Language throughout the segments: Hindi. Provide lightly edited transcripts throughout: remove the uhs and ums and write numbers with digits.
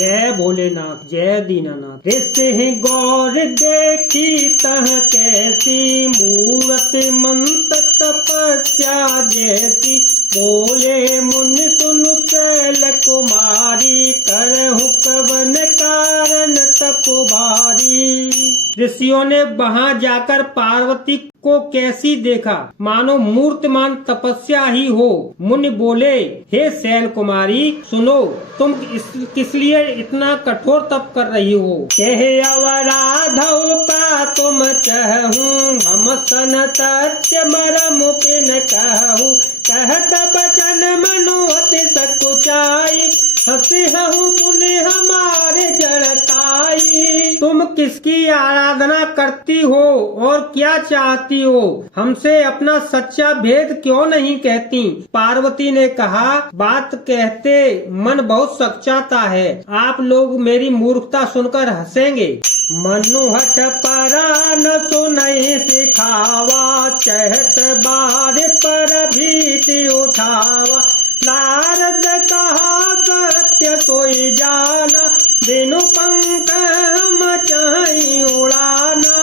जय भोलेनाथ जय दीनानाथ। ऋषि गौर देखी तह कैसी, मूरत मंत तपस्या जैसी। बोले मुनि सुन शैल कुमारी, करहु कवन कारण तप भारी। ऋषियों ने वहां जाकर पार्वती को कैसी देखा, मानो मूर्तिमान तपस्या ही हो। मुनि बोले, हे शैल कुमारी सुनो, तुम किस लिए इतना कठोर तप कर रही हो। कहे अवराधो का तुम चहूँ, हम सन सत्य मरम पिन कहूँ। कहत बचन मनु अति सकुचाई, हंसे हूँ तूने हमारे जड़ताई। तुम किसकी आराधना करती हो और क्या चाहती हो, हमसे अपना सच्चा भेद क्यों नहीं कहती। पार्वती ने कहा, बात कहते मन बहुत सच्चाता है, आप लोग मेरी मूर्खता सुनकर हंसेंगे। मनुहट परान सुनई सिखावा, चहत बार पर भीति उठावा। नारद कहा सत्य सोई जाना, बिनु पंख हम चाहि उड़ाना।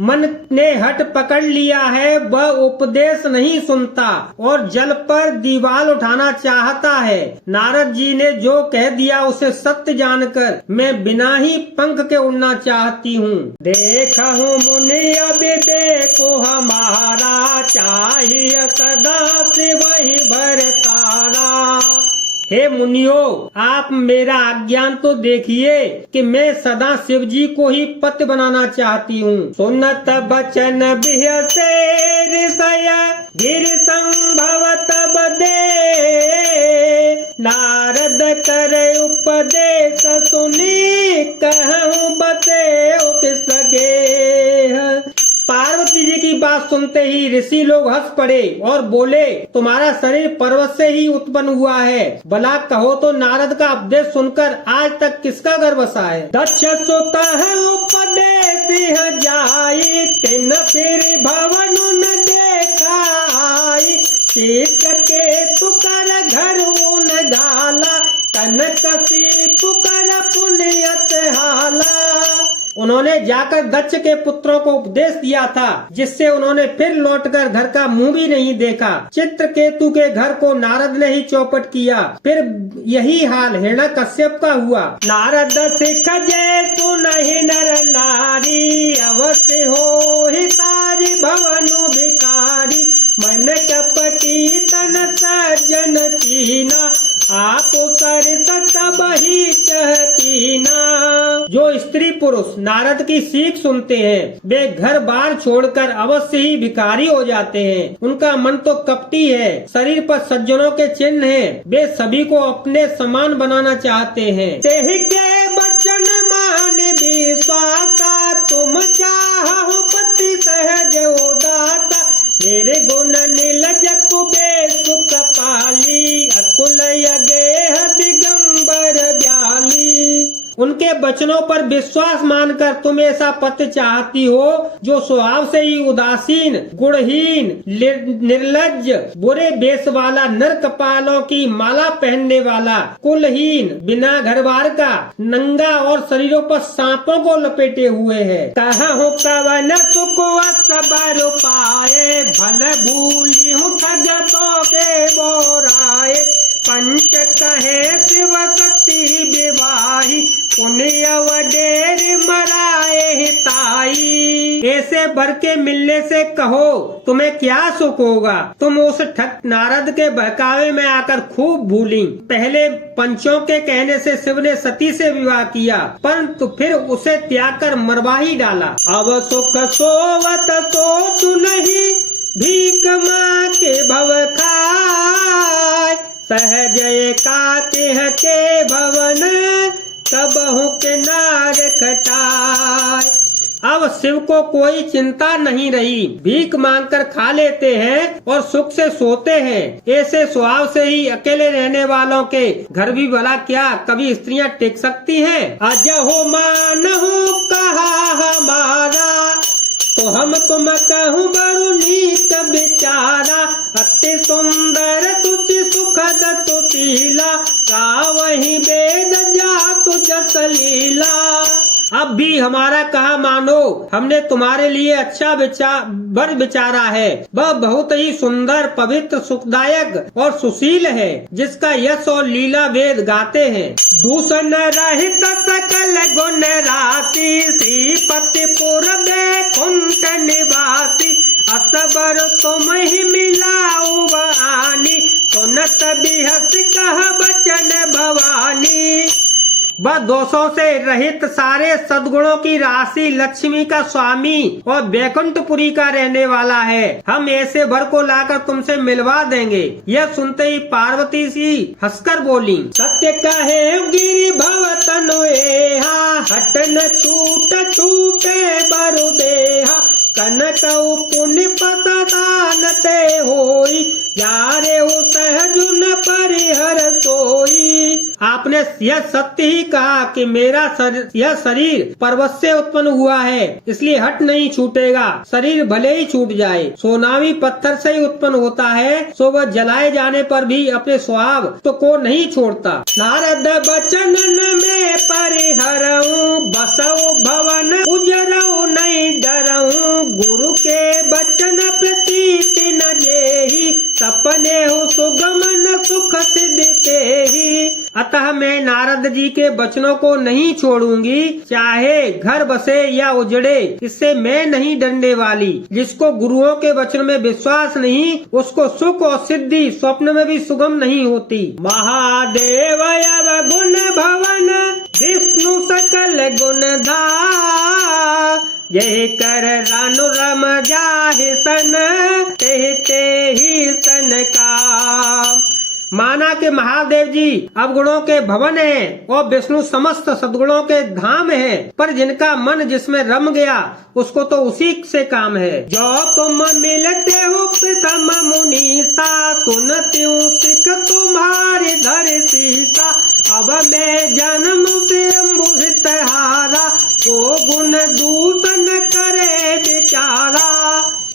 मन ने हट पकड़ लिया है, वह उपदेश नहीं सुनता और जल पर दीवार उठाना चाहता है। नारद जी ने जो कह दिया उसे सत्य जानकर मैं बिना ही पंख के उड़ना चाहती हूँ। देखा हूँ मुनि अविवेको हमारा, चाहिए सदा से वही भरतारा। हे मुनियो, आप मेरा अज्ञान तो देखिए कि मैं सदा शिव जी को ही पति बनाना चाहती हूँ। सुनत बचन बिहसे ऋषय, गिर संभव तब दे। नारद करे उपदेश सुनी, कहूँ बसे किस गेह। पार्वती जी की बात सुनते ही ऋषि लोग हंस पड़े और बोले, तुम्हारा शरीर पर्वत से ही उत्पन्न हुआ है, भला कहो तो नारद का उपदेश सुनकर आज तक किसका गर्भ बसा है। दक्ष सुत उपदेश जाई, तिन फिर भवन न देखाई। चित्र के तुकर घर उन डाला, कनक सी पुकर पुण्यत हाला। उन्होंने जाकर दक्ष के पुत्रों को उपदेश दिया था, जिससे उन्होंने फिर लौटकर घर का मुंह भी नहीं देखा। चित्रकेतु के घर को नारद ने ही चौपट किया, फिर यही हाल हिरण्यकश्यप का हुआ। नारद सिख जय सुनहि नर नारी, अवश्य हो हितारी भवनु भिखारी। मन कपटी तन सज्जन चीना, आप सर सब ही चहकीना। जो स्त्री पुरुष नारद की सीख सुनते हैं, वे घर बार छोड़कर अवश्य ही भिखारी हो जाते हैं। उनका मन तो कपटी है, शरीर पर सज्जनों के चिन्ह हैं, वे सभी को अपने समान बनाना चाहते हैं। तेहि के बचन मान विश्वासा, तुम चाहो पति सहज उदाता। मेरे गुण नीलज कुबे सुख पाली, अकुल यगेह दिगंबर ब्याली। उनके वचनों पर विश्वास मानकर तुम ऐसा पति चाहती हो जो स्वभाव से ही उदासीन, गुणहीन, निर्लज्ज, बुरे बेस वाला, नर कपालों की माला पहनने वाला, कुलहीन, बिना घर बार का, नंगा और शरीरों पर सांपों को लपेटे हुए है। कहूँ कवन सुख सबर पाए, भल भूली हूँ ठग तो के बोराए। पंच कहे शिव शक्ति विवाही, पुण्य वडेर मराए हिताई। ऐसे बर के मिलने से कहो तुम्हें क्या सुख होगा। तुम उस ठग नारद के बहकावे में आकर खूब भूली। पहले पंचों के कहने से शिव ने सती से विवाह किया, परंतु फिर उसे त्याग कर मरवा ही डाला। अब सुख सोवत सोच नहीं, भीख माँ के भव खाय। सहज एकातिह के भवन, कबहु किनार खटाय। अब शिव को कोई चिंता नहीं रही, भीख मांगकर खा लेते हैं और सुख से सोते हैं। ऐसे स्वभाव से ही अकेले रहने वालों के घर भी भला क्या कभी स्त्रियां टिक सकती हैं। अजहो मानहु कहा हमारा, तो हम तुम कहूँ बरु नीक बिचारा। अति सुंदर तुझ सुखद सुशीला, का वही वेद जा अब भी हमारा कहा मानो, हमने तुम्हारे लिए अच्छा वर विचारा है। वह बहुत ही सुंदर, पवित्र, सुखदायक और सुशील है, जिसका यश और लीला वेद गाते हैं। दूषण रहित सकल गुण राशि, श्रीपतिपुर बैकुंठ निवासी, असबर तुम ही मिलाऊ आनी, सुनत बिहस कह बचन भवानी। वह दोषों से रहित, सारे सद्गुणों की राशि, लक्ष्मी का स्वामी और बैकुंठपुरी का रहने वाला है। हम ऐसे वर को लाकर तुमसे मिलवा देंगे। यह सुनते ही पार्वती सी हंसकर बोली, सत्य कहे गिरि भव तनु एहा, हट न छूट छूटे बरु देहा, कनक पुण्य पसदान ते होई, यारे सहजुन परिहर सोई। आपने यह सत्य ही कहा कि मेरा यह शरीर पर्वत से उत्पन्न हुआ है, इसलिए हट नहीं छूटेगा। शरीर भले ही छूट जाए, सोनावी पत्थर से ही उत्पन्न होता है, सो वह जलाए जाने पर भी अपने स्वभाव तो को नहीं छोड़ता। नारद बचन में परिहरऊं, बसऊ भवन उजरऊ नहीं डरऊं, गुरु के बचन प्रतीति न जेहि, सपने हो सुगमन सुख सिद्धते ही। अतः मैं नारद जी के वचनों को नहीं छोड़ूंगी, चाहे घर बसे या उजड़े, इससे मैं नहीं डरने वाली। जिसको गुरुओं के वचन में विश्वास नहीं, उसको सुख और सिद्धि स्वप्न में भी सुगम नहीं होती। महादेव गुण भवन, विष्णु सकल गुण धार, यही कर रानु रम जाहि सन, ते ही सन का। माना कि महादेव जी अवगुणों के भवन हैं और विष्णु समस्त सद्गुणों के धाम है, पर जिनका मन जिसमें रम गया उसको तो उसी से काम है। जो तुम मिलते हो प्रथम मुनीसा, सुनती हूँ सिख तुम्हारे धर सीसा, अब मैं जन्म से अम्बुहित हारा, को गुण दूषण करे बेचारा।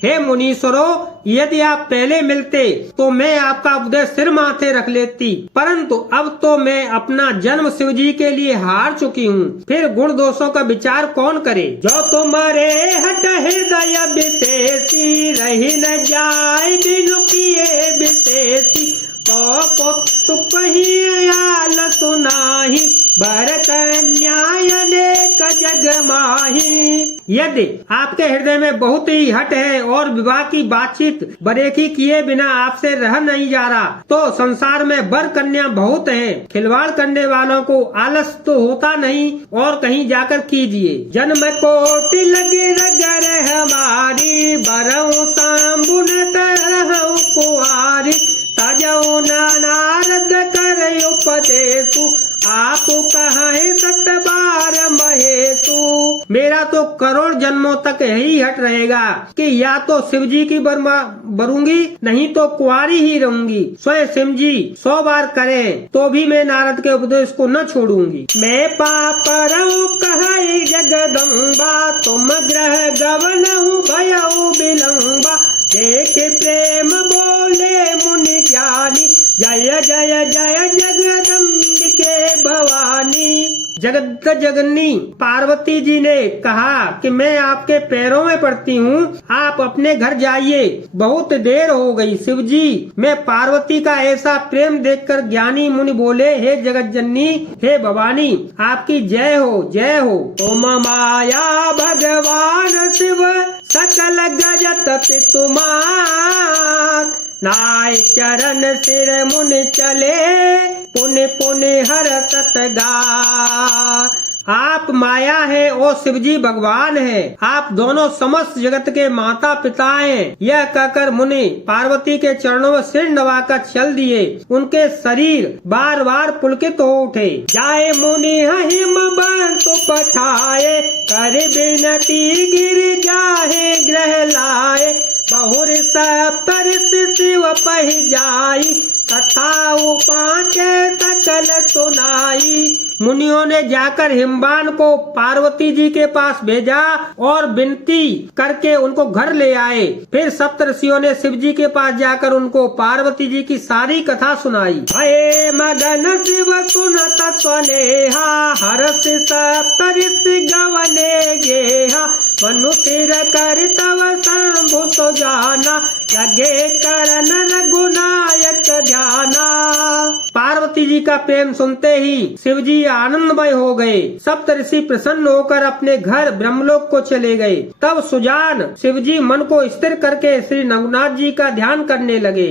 हे मुनीश्वरों, यदि आप पहले मिलते तो मैं आपका उपदेश सिर माथे रख लेती, परंतु अब तो मैं अपना जन्म शिव जी के लिए हार चुकी हूँ, फिर गुण दोषों का विचार कौन करे। जो तुम्हारे हट हृदय विशेषी, रही न जाए बिनु किए विशेषी, तो कहीं आल सुनाही, भरत न्याय नेक जग माही। यदि आपके हृदय में बहुत ही हट है और विवाह की बातचीत बरेखी किए बिना आपसे रह नहीं जा रहा, तो संसार में वर कन्या बहुत हैं। खिलवाड़ करने वालों को आलस तो होता नहीं, और कहीं जाकर कीजिए। जन्म कोटि लगे रगर हमारी, बरऊ सांबुन तरह कुआरी, तजऊ नारद कर उपदेशु, आप कहे सत बार महेशु। मेरा तो करोड़ जन्मों तक यही हट रहेगा कि या तो शिव जी की बरूंगी, नहीं तो कुंवारी ही रहूंगी। स्वयं शिव जी 100 बार करें तो भी मैं नारद के उपदेश को न छोड़ूंगी। मैं पाप कहे जगदम्बा, तुम ग्रह गवन भयऊ विलम्बा, देखे प्रेम बोले मुनि ज्ञानी, जय जय जय जगदम्बिके भवानी। जगत जगन्नी पार्वती जी ने कहा कि मैं आपके पैरों में पड़ती हूँ, आप अपने घर जाइए, बहुत देर हो गई। शिव जी मैं पार्वती का ऐसा प्रेम देखकर ज्ञानी मुनि बोले, हे जगत जननी, हे भवानी, आपकी जय हो, जय हो। तुम माया भगवान शिव, सकल गजत पितुमार, नाय चरण सिर मुनि चले, पुण्य पुण्य हर सतगा। आप माया है और शिवजी भगवान है, आप दोनों समस्त जगत के माता पिता हैं। यह कहकर मुनि पार्वती के चरणों में सिर नवाकर चल दिए। उनके शरीर बार बार पुलकित हो उठे। जाए मुनि हिम बंत पठाए, कर बिनती गिर जाहे ग्रह लाए, बहुर सप्तर शिव पह जाई, कथा उपाचे सकल सुनाई। मुनियों ने जाकर हिमवान को पार्वती जी के पास भेजा और विनती करके उनको घर ले आए। फिर सप्तऋषियों ने शिव जी के पास जाकर उनको पार्वती जी की सारी कथा सुनाई। हे मगन शिव सुनत स्नेहा, हर्ष सप्तऋषि गवने गेहा। मनु सिर कर तव शंभु तो जाना, लगे करन रघुनायक ध्याना। पार्वती जी का प्रेम सुनते ही शिव जी आनंदमय हो गए। सप्तऋषि प्रसन्न होकर अपने घर ब्रह्मलोक को चले गए। तब सुजान शिव जी मन को स्थिर करके श्री रघुनाथ जी का ध्यान करने लगे।